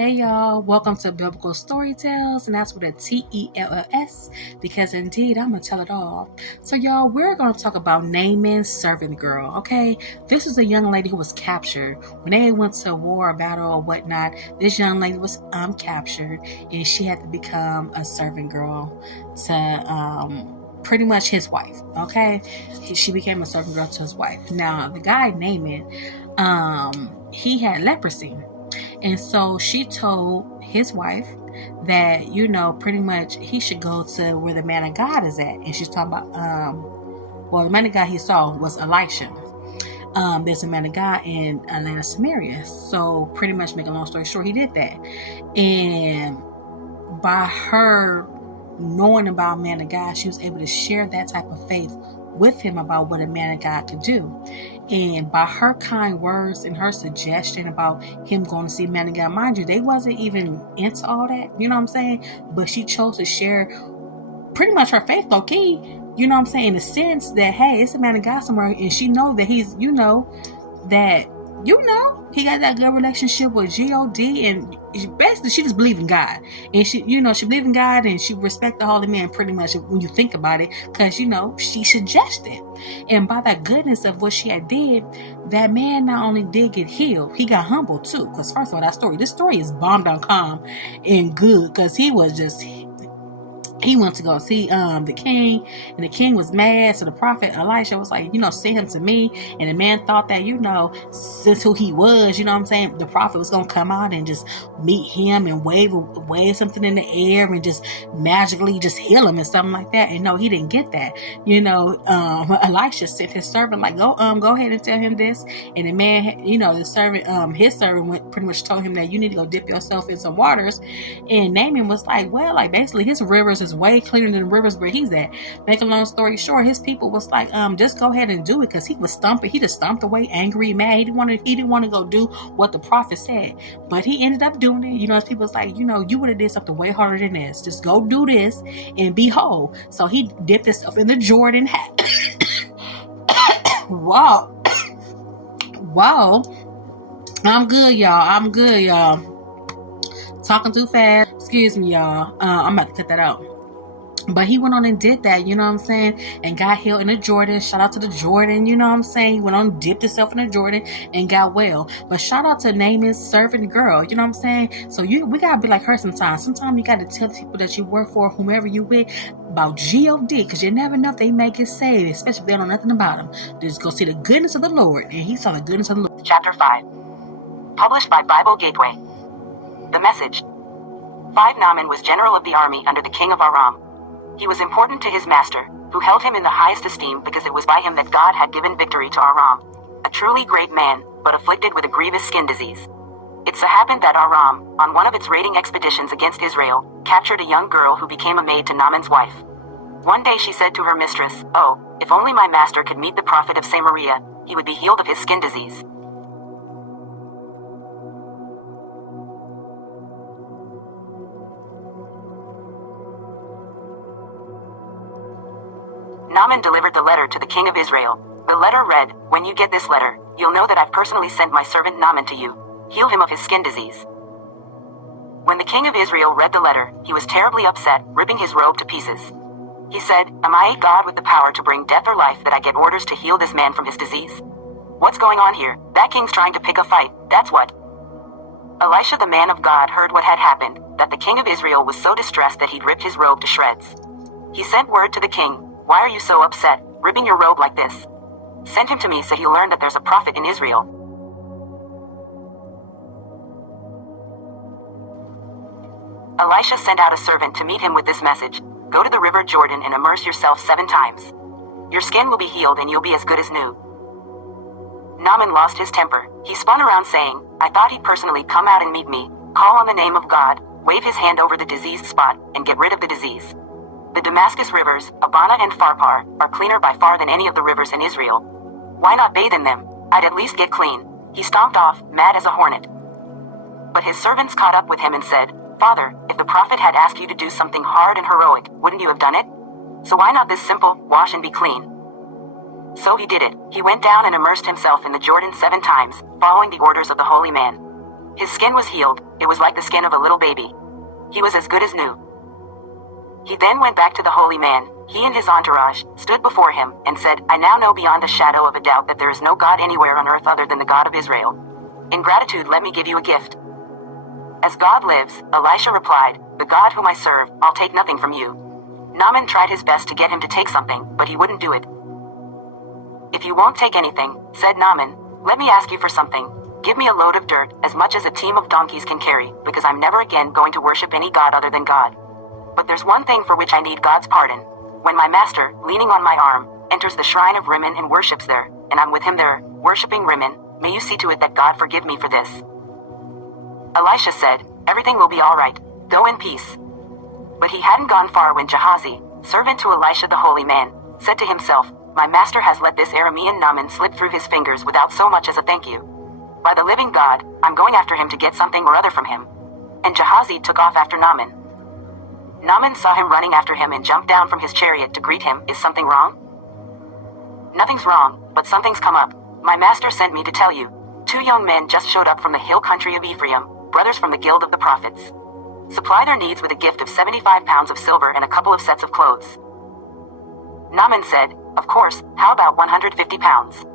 Hey y'all, welcome to Biblical Storytells, and that's with a T-E-L-L-S, because indeed I'm going to tell it all. So y'all, we're going to talk about Naaman's servant girl, okay? This is a young lady who was captured. When they went to war, battle, or whatnot, this young lady was captured, and she had to become a servant girl to pretty much his wife, okay? She became a servant girl to his wife. Now, the guy Naaman, he had leprosy. And so she told his wife that, pretty much he should go to where the man of God is at. And she's talking about, the man of God he saw was Elisha. There's a man of God in Atlanta, Samaria. So pretty much, make a long story short, he did that. And by her knowing about man of God, she was able to share that type of faith with him about what a man of God could do. And by her kind words and her suggestion about him going to see man of God, mind you, they wasn't even into all that, you know what I'm saying? But she chose to share pretty much her faith low key, you know what I'm saying, in the sense that, hey, it's a man of God somewhere, and she know that he's, he got that good relationship with G-O-D, and basically she just believe in God. And she believe in God, and she respect the holy man pretty much when you think about it, because, she suggested. And by the goodness of what she had did, that man not only did get healed, he got humbled too. Because first of all, this story is bomb.com and good, because he went to go see the king, and the king was mad. So the prophet Elisha was like, send him to me. And the man thought that, since who he was, the prophet was going to come out and just meet him and wave something in the air and just magically just heal him and something like that. And no, he didn't get that. Elisha sent his servant like, go ahead and tell him this. And the man, the servant, his servant went pretty much told him that you need to go dip yourself in some waters. And Naaman was like, well, like basically his rivers is way cleaner than the rivers where he's at. Make a long story short, his people was like, just go ahead and do it, because he was stomping. He just stomped away, angry, mad. He didn't want to go do what the prophet said, but he ended up doing it. His people was like, you would have did something way harder than this. Just go do this and be whole. So he dipped himself in the Jordan. Wow. I'm good, y'all. Talking too fast. Excuse me, y'all. I'm about to cut that out. But he went on and did that, and got healed in the Jordan. Shout out to the Jordan, He went on and dipped himself in the Jordan and got well. But shout out to Naaman's servant girl, So we got to be like her sometimes. Sometimes you got to tell the people that you work for, whomever you with, about G-O-D, because you never know if they may get saved, especially if they don't know nothing about them. Just go see the goodness of the Lord. And he saw the goodness of the Lord. Chapter 5. Published by Bible Gateway. The message. 5 Naaman was general of the army under the king of Aram. He was important to his master, who held him in the highest esteem because it was by him that God had given victory to Aram, a truly great man, but afflicted with a grievous skin disease. It so happened that Aram, on one of its raiding expeditions against Israel, captured a young girl who became a maid to Naaman's wife. One day she said to her mistress, "Oh, if only my master could meet the prophet of Samaria, he would be healed of his skin disease." Naaman delivered the letter to the king of Israel. The letter read, "When you get this letter, you'll know that I've personally sent my servant Naaman to you. Heal him of his skin disease." When the king of Israel read the letter, he was terribly upset, ripping his robe to pieces. He said, "Am I a God with the power to bring death or life that I get orders to heal this man from his disease? What's going on here? That king's trying to pick a fight, that's what." Elisha the man of God heard what had happened, that the king of Israel was so distressed that he'd ripped his robe to shreds. He sent word to the king, "Why are you so upset, ripping your robe like this? Send him to me so he'll learn that there's a prophet in Israel." Elisha sent out a servant to meet him with this message, "Go to the river Jordan and immerse yourself 7 times. Your skin will be healed and you'll be as good as new." Naaman lost his temper. He spun around saying, "I thought he'd personally come out and meet me, call on the name of God, wave his hand over the diseased spot, and get rid of the disease. The Damascus rivers, Abana and Pharpar, are cleaner by far than any of the rivers in Israel. Why not bathe in them? I'd at least get clean." He stomped off, mad as a hornet. But his servants caught up with him and said, "Father, if the prophet had asked you to do something hard and heroic, wouldn't you have done it? So why not this simple, wash and be clean?" So he did it. He went down and immersed himself in the Jordan 7 times, following the orders of the holy man. His skin was healed. It was like the skin of a little baby. He was as good as new. He then went back to the holy man. He and his entourage stood before him and said, "I now know beyond a shadow of a doubt that there is no God anywhere on earth other than the God of Israel. In gratitude, let me give you a gift." "As God lives," Elisha replied, "the God whom I serve, I'll take nothing from you." Naaman tried his best to get him to take something, but he wouldn't do it. "If you won't take anything," said Naaman, "let me ask you for something. Give me a load of dirt, as much as a team of donkeys can carry, because I'm never again going to worship any god other than God. But there's one thing for which I need God's pardon. When my master, leaning on my arm, enters the shrine of Rimmon and worships there, and I'm with him there, worshiping Rimmon, may you see to it that God forgive me for this." Elisha said, "Everything will be all right. Go in peace." But he hadn't gone far when Gehazi, servant to Elisha the holy man, said to himself, "My master has let this Aramean Naaman slip through his fingers without so much as a thank you. By the living God, I'm going after him to get something or other from him." And Gehazi took off after Naaman. Naaman saw him running after him and jumped down from his chariot to greet him. "Is something wrong?" "Nothing's wrong, but something's come up. My master sent me to tell you. 2 young men just showed up from the hill country of Ephraim, brothers from the guild of the prophets. Supply their needs with a gift of 75 pounds of silver and a couple of sets of clothes." Naaman said, "Of course, how about 150 pounds?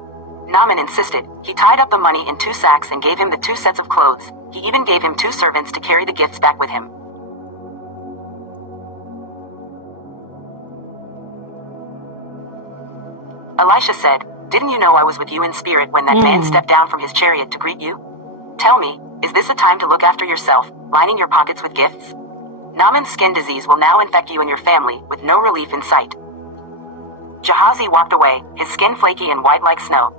Naaman insisted. He tied up the money in 2 sacks and gave him the 2 sets of clothes. He even gave him 2 servants to carry the gifts back with him. Elisha said, "Didn't you know I was with you in spirit when that man stepped down from his chariot to greet you? Tell me, is this a time to look after yourself, lining your pockets with gifts? Naaman's skin disease will now infect you and your family, with no relief in sight." Gehazi walked away, his skin flaky and white like snow.